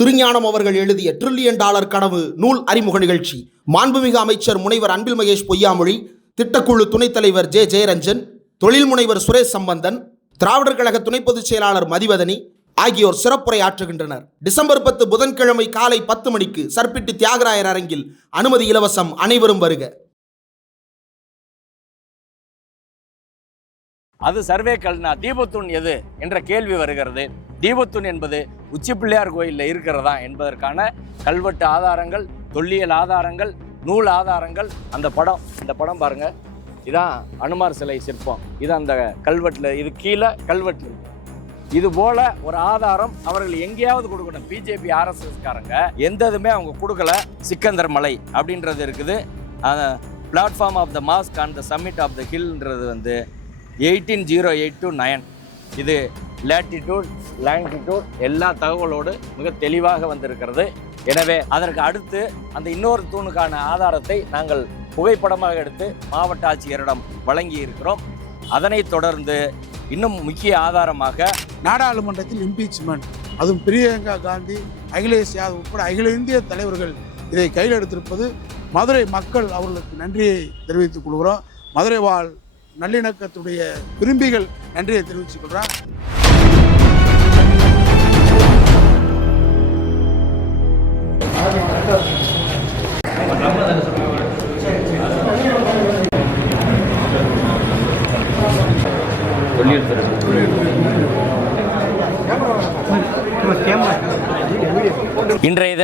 திருஞானம் அவர்கள் எழுதிய trillion dollar கனவு நூல் அறிமுக நிகழ்ச்சி. மாண்புமிகு அமைச்சர் முனைவர் அன்பில் மகேஷ் பொய்யாமொழி திட்டக்குழு துணைத் தலைவர் ஜே ஜெயரஞ்சன் தொழில் முனைவர் சுரேஷ் சம்பந்தன் திராவிடர் கழக துணை பொதுச் செயலாளர் மதிவதனி ஆகியோர் சிறப்புரை ஆற்றுகின்றனர். டிசம்பர் பத்து புதன்கிழமை காலை பத்து மணிக்கு சர்பிட்டி தியாகராயர் அரங்கில் அனுமதி இலவசம் அனைவரும் வருக. அது சர்வே கல்னா தீபத்துண் எது என்ற கேள்வி வருகிறது. தீபத்துண் என்பது உச்சி பிள்ளையார் கோயிலில் இருக்கிறதா என்பதற்கான கல்வெட்டு ஆதாரங்கள் தொல்லியல் ஆதாரங்கள் நூல் ஆதாரங்கள் அந்த படம் இந்த படம் பாருங்க. இதான் அனுமார் சிலை சிற்பம். இது அந்த கல்வெட்டில் இது கீழே கல்வெட்டு இது போல ஒரு ஆதாரம் அவர்கள் எங்கேயாவது கொடுக்கணும். பிஜேபி ஆர்எஸ்எஸ்காரங்க எந்த இதுமே அவங்க கொடுக்கல. சிக்கந்தர் மலை அப்படின்றது இருக்குது. Platform of the mosque on the summit of the ஹில்ன்றது வந்து eighteen zero eight to nine இது லேட்டிடியூட் லாங்கிடியூட் எல்லா தகவலோடு மிக தெளிவாக வந்திருக்கிறது. எனவே அதற்கு அடுத்து அந்த இன்னொரு தூணுக்கான ஆதாரத்தை நாங்கள் புகைப்படமாக எடுத்து மாவட்ட ஆட்சியரிடம் வழங்கி இருக்கிறோம் அதனைத் தொடர்ந்து இன்னும் முக்கிய ஆதாரமாக நாடாளுமன்றத்தில் இம்பீச்மெண்ட் அதுவும் பிரியங்கா காந்தி அகிலேஷ் யாதவ் உட்பட அகில இந்திய தலைவர்கள் இதை கையில் எடுத்திருப்பது மதுரை மக்கள் அவர்களுக்கு நன்றியை தெரிவித்துக் கொள்கிறோம். மதுரை வாழ் நல்லிணக்கத்துடைய விரும்பிகள் நன்றியை தெரிவித்துக் கொள்கிறார்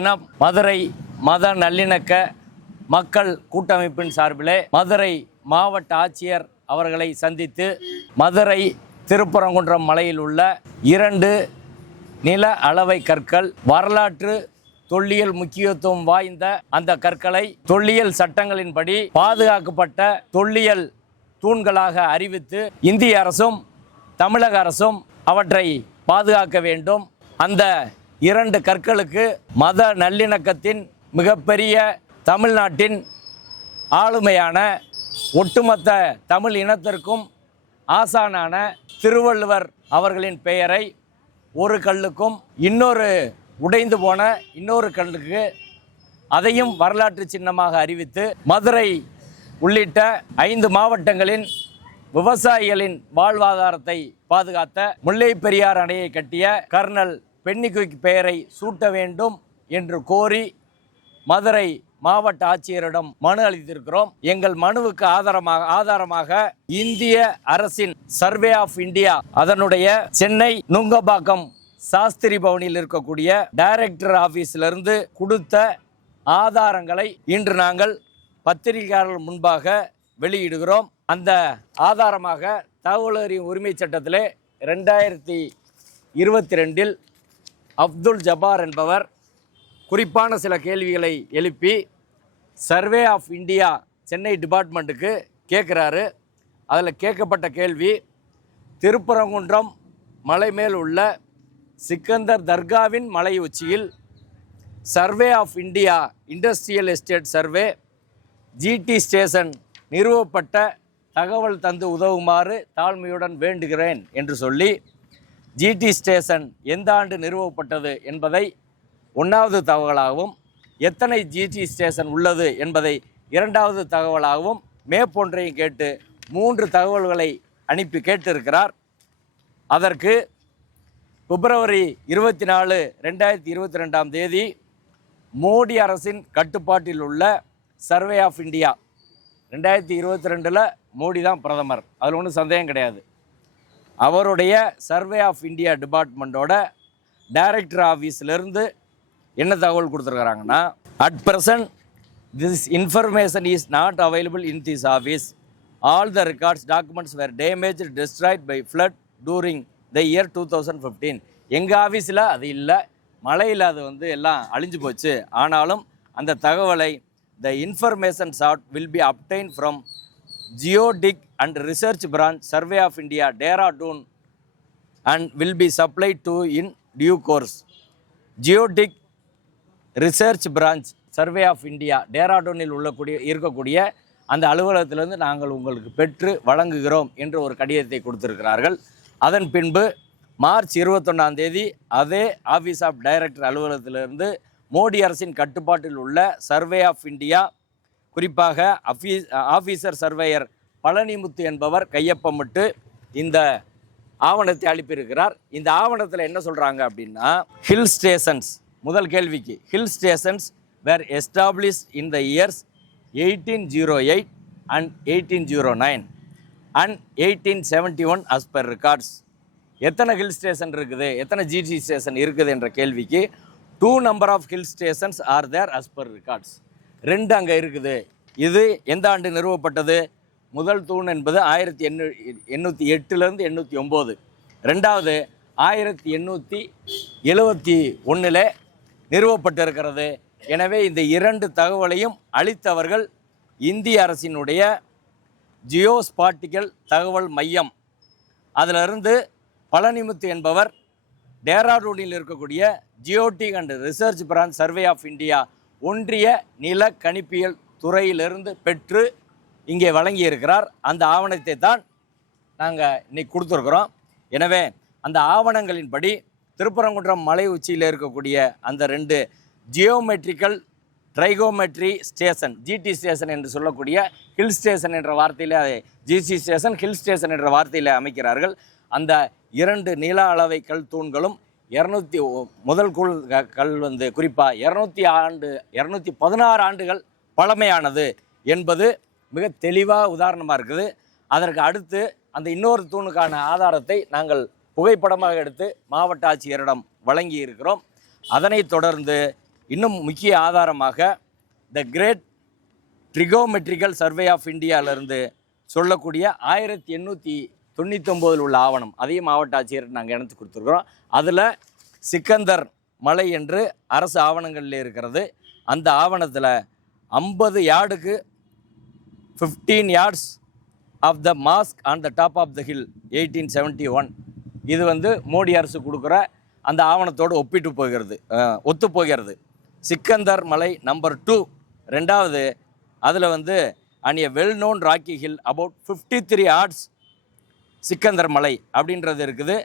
தினம் மதுரை மத நல்லிணக்க மக்கள் கூட்டமைப்பின் சார்பிலே மதுரை மாவட்ட ஆட்சியர் அவர்களை சந்தித்து மதுரை திருப்பரங்குன்றம் மலையில் உள்ள இரண்டு நில அளவை கற்கள் வரலாற்று தொல்லியல் முக்கியத்துவம் வாய்ந்த அந்த கற்களை தொல்லியல் சட்டங்களின்படி பாதுகாக்கப்பட்ட தொல்லியல் தூண்களாக அறிவித்து இந்திய அரசும் தமிழக அரசும் அவற்றை பாதுகாக்க வேண்டும். அந்த இரண்டு கற்களுக்கு மத நல்லிணக்கத்தின் மிகப்பெரிய தமிழ்நாட்டின் ஆளுமையான ஒட்டுமொத்த தமிழ் இனத்திற்கும் ஆசானான திருவள்ளுவர் அவர்களின் பெயரை ஒரு கல்லுக்கும் இன்னொரு உடைந்து போன இன்னொரு கல்லுக்கு அதையும் வரலாற்று சின்னமாக அறிவித்து மதுரை உள்ளிட்ட ஐந்து மாவட்டங்களின் விவசாயிகளின் வாழ்வாதாரத்தை பாதுகாத்த முல்லை பெரியார் அணையை கட்டிய கர்னல் பென்னிக்குவிக் பெயரை சூட்ட வேண்டும் என்று கோரி மதுரை மாவட்ட ஆட்சியரிடம் மனு அளித்திருக்கிறோம். எங்கள் மனுவுக்கு ஆதாரமாக ஆதாரமாக இந்திய அரசின் சர்வே ஆஃப் இந்தியா அதனுடைய சென்னை நுங்கம்பாக்கம் சாஸ்திரி பவனில் இருக்கக்கூடிய டைரக்டர் ஆஃபீஸிலிருந்து கொடுத்த ஆதாரங்களை இன்று நாங்கள் பத்திரிகையாளர்கள் முன்பாக வெளியிடுகிறோம். அந்த ஆதாரமாக தகவல் அறியும் உரிமை சட்டத்திலே ரெண்டாயிரத்தி இருபத்தி ரெண்டில் அப்துல் ஜபார் என்பவர் குறிப்பான சில கேள்விகளை எழுப்பி சர்வே ஆஃப் இந்தியா சென்னை டிபார்ட்மெண்ட்டுக்கு கேட்குறாரு. அதில் கேட்கப்பட்ட கேள்வி திருப்பரங்குன்றம் மலை மேல் உள்ள சிக்கந்தர் தர்காவின் மலை உச்சியில் survey of India industrial estate survey GT station நிறுவப்பட்ட தகவல் தந்து உதவுமாறு தாழ்மையுடன் வேண்டுகிறேன் என்று சொல்லி ஜிடி ஸ்டேஷன் எந்த ஆண்டு நிறுவப்பட்டது என்பதை ஒன்றாவது தகவலாகவும் எத்தனை ஜிடி ஸ்டேஷன் உள்ளது என்பதை இரண்டாவது தகவலாகவும் மேப்பொன்றையும் கேட்டு மூன்று தகவல்களை அனுப்பி கேட்டிருக்கிறார். அதற்கு பிப்ரவரி இருபத்தி நாலு ரெண்டாயிரத்தி இருபத்தி ரெண்டாம் தேதி மோடி அரசின் கட்டுப்பாட்டில் உள்ள சர்வே ஆஃப் இந்தியா ரெண்டாயிரத்தி இருபத்தி ரெண்டில் மோடி தான் பிரதமர். அதில் ஒன்றும் சந்தேகம் கிடையாது. அவருடைய சர்வே ஆஃப் இந்தியா டிபார்ட்மெண்ட்டோட டைரக்டர் ஆஃபீஸ்லேருந்து என்ன தகவல் கொடுத்துருக்குறாங்கன்னா at present this information is not available in this office all the records documents were damage destroyed by flood during the year two thousand fifteen எங்கள் ஆஃபீஸில் அது இல்லை. மழையில் அது வந்து எல்லாம் அழிஞ்சு போச்சு. ஆனாலும் அந்த தகவலை the information that will be obtained from geodetic and research branch survey of India Dehradun and will be supplied to in due course geodetic research branch survey of India டேராடூனில் உள்ளக்கூடிய இருக்கக்கூடிய அந்த அலுவலகத்திலிருந்து நாங்கள் உங்களுக்கு பெற்று வழங்குகிறோம் என்று ஒரு கடிதத்தை கொடுத்திருக்கிறார்கள். அதன் பின்பு மார்ச் இருபத்தொன்னாம் தேதி அதே ஆஃபீஸ் ஆஃப் டைரக்டர் அலுவலகத்திலிருந்து மோடி அரசின் கட்டுப்பாட்டில் உள்ள சர்வே ஆஃப் இந்தியா குறிப்பாக அஃபீஸ் ஆஃபீஸர் சர்வேயர் பழனிமுத்து என்பவர் கையொப்பமிட்டு இந்த ஆவணத்தை அனுப்பியிருக்கிறார். இந்த ஆவணத்தில் என்ன சொல்கிறாங்க அப்படின்னா ஹில் ஸ்டேஷன்ஸ் முதல் கேள்விக்கு hill stations were establish in the years eighteen zero eight and eighteen zero nine and eighteen seventy one as per records எத்தனை ஹில் ஸ்டேஷன் இருக்குது எத்தனை ஜிடி ஸ்டேஷன் இருக்குது என்ற கேள்விக்கு two number of hill stations are there as per records ரெண்டு அங்கே இருக்குது. இது எந்த ஆண்டு நிறுவப்பட்டது? முதல் தூண் என்பது ஆயிரத்தி எண்ணூ எண்ணூற்றி எட்டுலேருந்து எண்ணூற்றி ஒம்பது. ரெண்டாவது ஆயிரத்தி எண்ணூற்றி எழுவத்தி ஒன்றில் நிறுவப்பட்டிருக்கிறது. எனவே இந்த இரண்டு தகவலையும் அளித்தவர்கள் இந்திய அரசினுடைய ஜியோஸ்பாட்டிக்கல் தகவல் மையம். அதிலிருந்து பழனிமுத்து என்பவர் டேராடூனில் இருக்கக்கூடிய geodetic and research branch survey of India ஒன்றிய நில கணிப்பியல் துறையிலிருந்து பெற்று இங்கே வழங்கியிருக்கிறார். அந்த ஆவணத்தை தான் நாங்கள் இன்னைக்கு கொடுத்துருக்குறோம். எனவே அந்த ஆவணங்களின்படி திருப்பரங்குன்றம் மலை உச்சியில் இருக்கக்கூடிய அந்த ரெண்டு geometrical trigonometry station GT station என்று சொல்லக்கூடிய ஹில் ஸ்டேஷன் என்ற வார்த்தையில் அதை ஜிசி ஸ்டேஷன் ஹில் ஸ்டேஷன் என்ற வார்த்தையில் அமைக்கிறார்கள். அந்த இரண்டு நில அளவை கல் தூண்களும் இரநூத்தி முதல் குள் க- கல் வந்து குறிப்பாக இரநூத்தி ஆண்டு இரநூத்தி பதினாறு ஆண்டுகள் பழமையானது என்பது மிக தெளிவாக உதாரணமாக இருக்குது. அதற்கு அடுத்து அந்த இன்னொரு தூணுக்கான ஆதாரத்தை நாங்கள் புகைப்படமாக எடுத்து மாவட்ட ஆட்சியரிடம் வழங்கி இருக்கிறோம். அதனைத் தொடர்ந்து இன்னும் முக்கிய ஆதாரமாக the great trigonometrical survey of இந்தியாவிலிருந்து சொல்லக்கூடிய ஆயிரத்தி எண்ணூற்றி தொண்ணூத்தொம்போதில் உள்ள ஆவணம். அதையும் மாவட்ட ஆட்சியர் நாங்கள் இணைத்து கொடுத்துருக்குறோம். அதில் சிக்கந்தர் மலை என்று அரசு ஆவணங்களில் இருக்கிறது. அந்த ஆவணத்தில் ஐம்பது யார்டுக்கு fifteen yards of the mosque on the top of the hill eighteen seventy one இது வந்து மோடி அரசு கொடுக்குற அந்த ஆவணத்தோடு ஒப்பிட்டு போகிறது. ஒத்து போகிறது. சிக்கந்தர் மலை நம்பர் டூ ரெண்டாவது அதில் வந்து and a well known rocky hill about fifty three yards Sikandar மலை அப்படின்றது இருக்குது.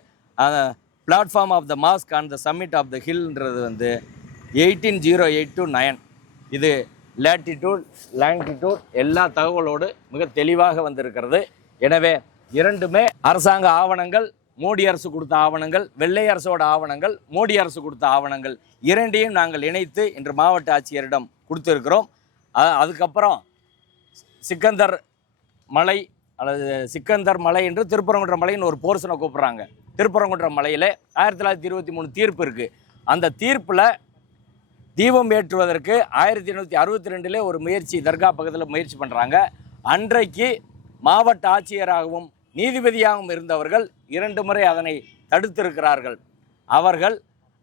Platform of the mosque on the summit of the ஹில்ன்றது வந்து eighteen zero eight to nine இது லேட்டிடியூட் லாங்கிடியூட் எல்லா தகவலோடு மிக தெளிவாக வந்திருக்கிறது. எனவே இரண்டுமே அரசாங்க ஆவணங்கள் மோடி அரசு கொடுத்த ஆவணங்கள் வெள்ளை அரசோட ஆவணங்கள் மோடி அரசு கொடுத்த ஆவணங்கள் இரண்டையும் நாங்கள் இணைத்து இன்று மாவட்ட ஆட்சியரிடம் கொடுத்துருக்கிறோம். அதுக்கப்புறம் சிக்கந்தர் மலை அல்லது சிக்கந்தர் மலை என்று திருப்பரங்குன்ற மலைன்னு ஒரு போர்ஷனை கூப்பிட்றாங்க. திருப்பரங்குன்ற மலையில் ஆயிரத்தி தொள்ளாயிரத்தி இருபத்தி மூணு தீர்ப்பு இருக்குது அந்த தீர்ப்பில் தீபம் ஏற்றுவதற்கு ஆயிரத்தி எண்ணூற்றி அறுபத்தி ரெண்டில் ஒரு முயற்சி தர்கா பக்கத்தில் முயற்சி பண்ணுறாங்க அன்றைக்கு மாவட்ட ஆட்சியராகவும் நீதிபதியாகவும் இருந்தவர்கள் இரண்டு முறை அதனை தடுத்திருக்கிறார்கள். அவர்கள்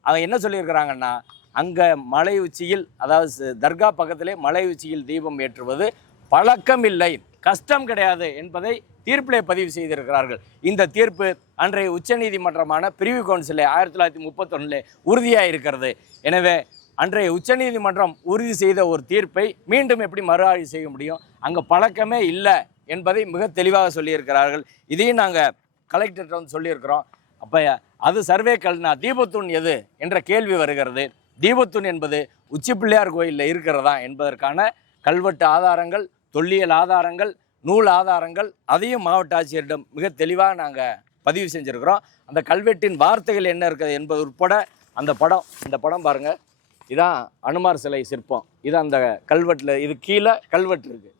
அவங்க என்ன சொல்லியிருக்கிறாங்கன்னா அங்கே மலை உச்சியில் அதாவது தர்கா பக்கத்திலே மலை உச்சியில் தீபம் ஏற்றுவது பழக்கமில்லை. கஷ்டம் கிடையாது என்பதை தீர்ப்பிலே பதிவு செய்திருக்கிறார்கள். இந்த தீர்ப்பு அன்றைய உச்சநீதிமன்றமான பிரிவு கவுன்சிலே ஆயிரத்தி தொள்ளாயிரத்தி முப்பத்தொன்னில் உறுதியாக இருக்கிறது எனவே அன்றைய உச்சநீதிமன்றம் உறுதி செய்த ஒரு தீர்ப்பை மீண்டும் எப்படி மறு ஆய்வு செய்ய முடியும்? அங்கே பழக்கமே இல்லை என்பதை மிக தெளிவாக சொல்லியிருக்கிறார்கள். இதையும் நாங்கள் கலெக்டர்கிட்ட வந்து சொல்லியிருக்கிறோம். அப்போ அது சர்வே கல்னா தீபத்தூண் எது என்ற கேள்வி வருகிறது. தீபத்தூண் என்பது உச்சி பிள்ளையார் கோயிலில் இருக்கிறதா என்பதற்கான கல்வெட்டு ஆதாரங்கள் தொல்லியல் ஆதாரங்கள் நூல் ஆதாரங்கள் அதையும் மாவட்ட ஆட்சியரிடம் மிக தெளிவாக நாங்கள் பதிவு செஞ்சுருக்கிறோம். அந்த கல்வெட்டின் வார்த்தைகள் என்ன இருக்குது என்பது உட்பட அந்த படம் இந்த படம் பாருங்கள் இதான் அனுமார் சிலை சிற்பம். இது அந்த கல்வெட்டில் இது கீழே கல்வெட்டு இருக்குது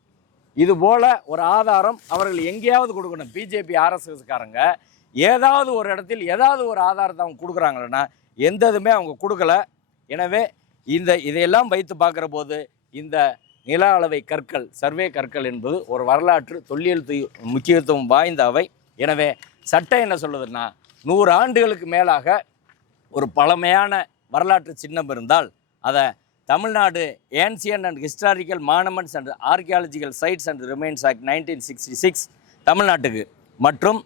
இது போல் ஒரு ஆதாரம் அவர்கள் எங்கேயாவது கொடுக்கணும். பிஜேபி ஆர்எஸ்எஸ்காரங்க ஏதாவது ஒரு இடத்தில் ஏதாவது ஒரு ஆதாரத்தை அவங்க கொடுக்குறாங்கன்னா எந்த இதுவுமே அவங்க கொடுக்கல. எனவே இந்த இதையெல்லாம் வைத்து பார்க்குற போது இந்த நில அளவை கற்கள் சர்வே கற்கள் என்பது ஒரு வரலாற்று தொல்லியல் முக்கியத்துவம் வாய்ந்த அவை. எனவே சட்டம் என்ன சொல்லுதுன்னா நூறு ஆண்டுகளுக்கு மேலாக ஒரு பழமையான வரலாற்று சின்னம் இருந்தால் அதை Tamil Nadu ancient and historical monuments and archaeological sites and remains act nineteen sixty six தமிழ்நாட்டுக்கு. மற்றும்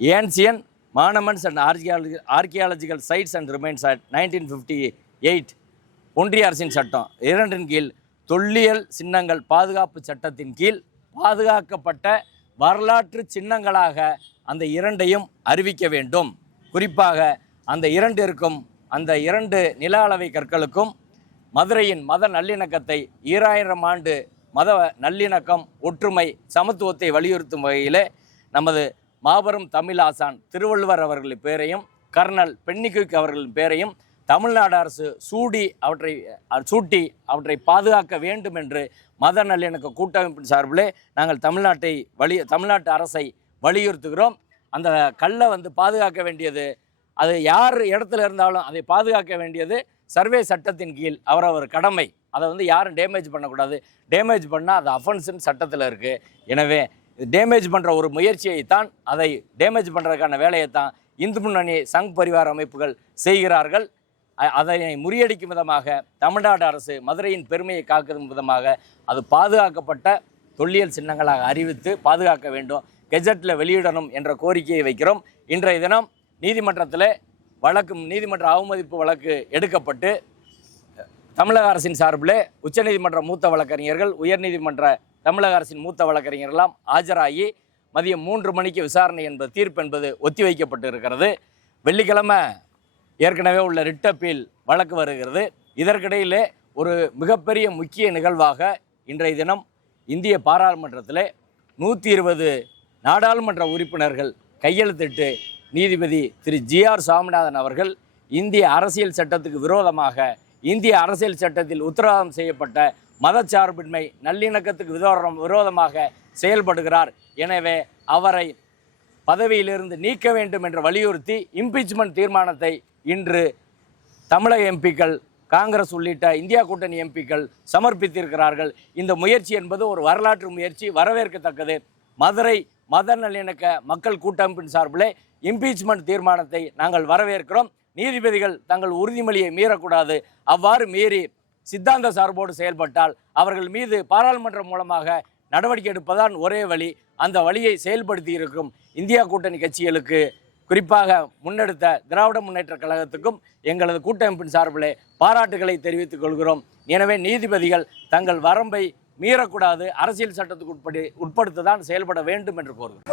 ancient monuments and archaeology archaeological sites and remains act nineteen fifty eight ஒன்றிய அரசின் சட்டம். இரண்டின் கீழ் தொல்லியல் சின்னங்கள் பாதுகாப்பு சட்டத்தின் கீழ் பாதுகாக்கப்பட்ட வரலாற்று சின்னங்களாக அந்த இரண்டையும் அறிவிக்க வேண்டும். குறிப்பாக அந்த இரண்டிற்கும் அந்த இரண்டு நில அளவை கற்களுக்கும் மதுரையின் மத நல்லிணக்கத்தை ஈராயிரம் ஆண்டு மத நல்லிணக்கம் ஒற்றுமை சமத்துவத்தை வலியுறுத்தும் வகையிலே நமது மாபெரும் தமிழ் ஆசான் திருவள்ளுவர் அவர்களின் பேரையும் கர்னல் பென்னிக்குக் அவர்களின் பேரையும் தமிழ்நாடு அரசு சூடி அவற்றை சூட்டி அவற்றை பாதுகாக்க வேண்டும் என்று மத நல்லிணக்க கூட்டமைப்பின் சார்பிலே நாங்கள் தமிழ்நாட்டை வலி தமிழ்நாட்டு அரசை வலியுறுத்துகிறோம். அந்த கல்லை வந்து பாதுகாக்க வேண்டியது அது யார் இடத்துல இருந்தாலும் அதை பாதுகாக்க வேண்டியது சர்வே சட்டத்தின் கீழ் அவரவர் கடமை. அதை வந்து யாரும் டேமேஜ் பண்ணக்கூடாது. டேமேஜ் பண்ணால் அது அஃபென்ஸுன்னு சட்டத்தில் இருக்குது எனவே டேமேஜ் பண்ணுற ஒரு முயற்சியை தான் அதை டேமேஜ் பண்ணுறதுக்கான வேலையை தான் இந்து முன்னணி சங் பரிவார அமைப்புகள் செய்கிறார்கள். அதனை முறியடிக்கும் விதமாக தமிழ்நாடு அரசு மதுரையின் பெருமையை காக்கும் விதமாக அது பாதுகாக்கப்பட்ட தொல்லியல் சின்னங்களாக அறிவித்து பாதுகாக்க வேண்டும். கெஜெட்டில் வெளியிடணும் என்ற கோரிக்கையை வைக்கிறோம். இன்றைய தினம் நீதிமன்றத்தில் வழக்கு நீதிமன்ற அவமதிப்பு வழக்கு எடுக்கப்பட்டு தமிழக அரசின் சார்பில் உச்சநீதிமன்ற மூத்த வழக்கறிஞர்கள் உயர்நீதிமன்ற தமிழக அரசின் மூத்த வழக்கறிஞர்கள்லாம் ஆஜராகி மதியம் மூன்று மணிக்கு விசாரணை என்பது தீர்ப்பு என்பது ஒத்திவைக்கப்பட்டு இருக்கிறது வெள்ளிக்கிழமை ஏற்கனவே உள்ள ரிட் அப்பீல் வழக்கு வருகிறது. இதற்கிடையிலே ஒரு மிகப்பெரிய முக்கிய நிகழ்வாக இன்றைய தினம் இந்திய பாராளுமன்றத்தில் நூற்றி இருபது நாடாளுமன்ற உறுப்பினர்கள் கையெழுத்திட்டு நீதிபதி திரு. ஜி. ஆர். சாமிநாதன் அவர்கள் இந்திய அரசியல் சட்டத்துக்கு விரோதமாக இந்திய அரசியல் சட்டத்தில் உத்தரவாதம் செய்யப்பட்ட மதச்சார்பின்மை நல்லிணக்கத்துக்கு விரோதம் விரோதமாக செயல்படுகிறார். எனவே அவரை பதவியிலிருந்து நீக்க வேண்டும் என்று வலியுறுத்தி இம்பீச்மெண்ட் தீர்மானத்தை இன்று தமிழக எம்பிக்கள் காங்கிரஸ் உள்ளிட்ட இந்தியா கூட்டணி எம்பிக்கள் சமர்ப்பித்திருக்கிறார்கள். இந்த முயற்சி என்பது ஒரு வரலாற்று முயற்சி வரவேற்கத்தக்கது. மதுரை மத நல்லிணக்க மக்கள் கூட்டமைப்பின் சார்பிலே இம்பீச்மெண்ட் தீர்மானத்தை நாங்கள் வரவேற்கிறோம். நீதிபதிகள் தங்கள் உறுதிமொழியை மீறக்கூடாது. அவ்வாறு மீறி சித்தாந்த சார்போடு செயல்பட்டால் அவர்கள் மீது பாராளுமன்றம் மூலமாக நடவடிக்கை எடுப்பதான் ஒரே வழி. அந்த வழியை செயல்படுத்தி இருக்கும் இந்தியா கூட்டணி கட்சிகளுக்கு குறிப்பாக முன்னெடுத்த திராவிட முன்னேற்றக் கழகத்துக்கும் எங்களது கூட்டமைப்பின் சார்பிலே பாராட்டுகளை தெரிவித்துக் கொள்கிறோம் எனவே நீதிபதிகள் தங்கள் வரம்பை மீறக்கூடாது அரசியல் சட்டத்துக்கு உட்படி உட்படுத்ததான் செயல்பட வேண்டும் என்று கோருகிறோம்?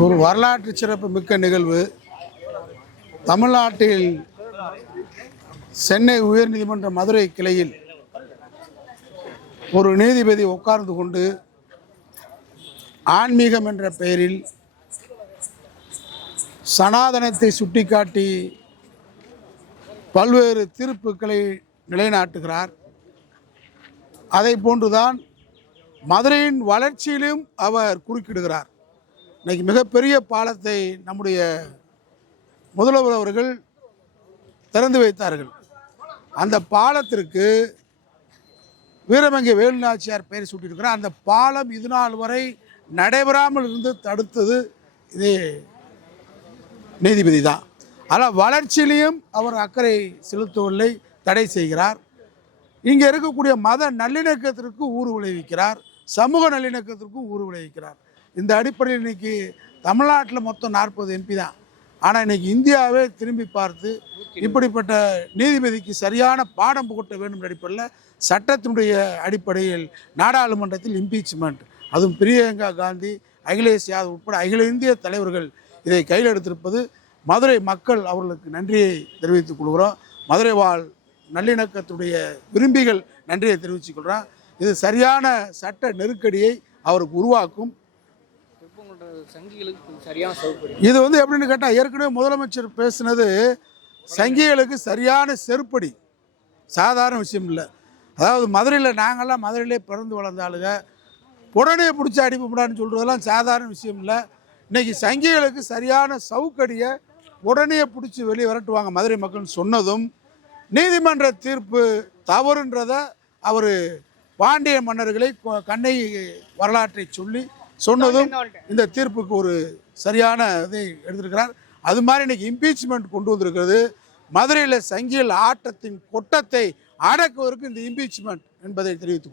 ஒரு வரலாற்று சிறப்பு மிக்க நிகழ்வு தமிழ்நாட்டில் சென்னை உயர்நீதிமன்ற மதுரை கிளையில் ஒரு நீதிபதி உட்கார்ந்து கொண்டு ஆன்மீகம் என்ற பெயரில் சனாதனத்தை சுட்டிக்காட்டி பல்வேறு தீர்ப்புகளை நிலைநாட்டுகிறார். அதை போன்றுதான் மதுரையின் வளர்ச்சியிலும் அவர் குறுக்கிடுகிறார். இன்றைக்கி மிகப்பெரிய பாலத்தை நம்முடைய முதல்வர் அவர்கள் திறந்து வைத்தார்கள். அந்த பாலத்திற்கு வீரமங்கை வேலுநாச்சியார் பெயர் சூட்டியிருக்கிறார். அந்த பாலம் இது நாள் வரை நடைபெறாமல் இருந்து தடுத்தது இதே நீதிபதி தான். ஆனால் வளர்ச்சியிலையும் அவர் அக்கறை செலுத்தவில்லை தடை செய்கிறார். இங்கே இருக்கக்கூடிய மத நல்லிணக்கத்திற்கு ஊறு விளைவிக்கிறார். சமூக நல்லிணக்கத்திற்கும் ஊறு விளைவிக்கிறார். இந்த அடிப்படையில் இன்றைக்கி தமிழ்நாட்டில் மொத்தம் நாற்பது எம்பி தான். ஆனால் இன்னைக்கு இந்தியாவே திரும்பி பார்த்து இப்படிப்பட்ட நீதிபதிக்கு சரியான பாடம் புகட்ட வேண்டும் அடிப்படையில் சட்டத்தினுடைய அடிப்படையில் நாடாளுமன்றத்தில் இம்பீச்மெண்ட் அதுவும் பிரியங்கா காந்தி அகிலேஷ் யாதவ் உட்பட அகில இந்திய தலைவர்கள் இதை கையில் எடுத்திருப்பது மதுரை மக்கள் அவர்களுக்கு நன்றியை தெரிவித்துக் கொள்கிறோம். மதுரை வாழ் நல்லிணக்கத்துடைய விரும்பிகள் நன்றியை தெரிவித்துக் கொள்கிறோம். இது சரியான சட்ட நெருக்கடியை அவருக்கு உருவாக்கும் திருப்பங்கோட்டை சங்கிகளுக்கு சரியான சவுக்கடி இது வந்து எப்படின்னு கேட்டால் ஏற்கனவே முதலமைச்சர் பேசினது சங்கிகளுக்கு சரியான செருப்படி. சாதாரண விஷயம் இல்லை. அதாவது மதுரையில் நாங்கள்லாம் மதுரையிலே பிறந்து வளர்ந்தாளுங்க உடனே பிடிச்சி அடிப்படான்னு சொல்கிறதெல்லாம் சாதாரண விஷயம் இல்லை. இன்றைக்கி சங்கிகளுக்கு சரியான சவுக்கடியை உடனே பிடிச்சி வெளியே விரட்டுவாங்க மதுரை மக்கள்னு சொன்னதும் நீதிமன்ற தீர்ப்பு தவறுன்றத அவர் பாண்டிய மன்னர்களை கொ- கண்ணை வரலாற்றை சொல்லி சொன்னதும் இந்த தீர்ப்புக்கு ஒரு சரியான இதை எடுத்திருக்கிறார். அது மாதிரி இன்னைக்கு இம்பீச்மெண்ட் கொண்டு வந்திருக்கிறது. மதுரையில் சங்கியல் ஆட்டத்தின் கொட்டத்தை அடக்குவதற்கு இந்த இம்பீச்மெண்ட் என்பதை தெரிவித்துக்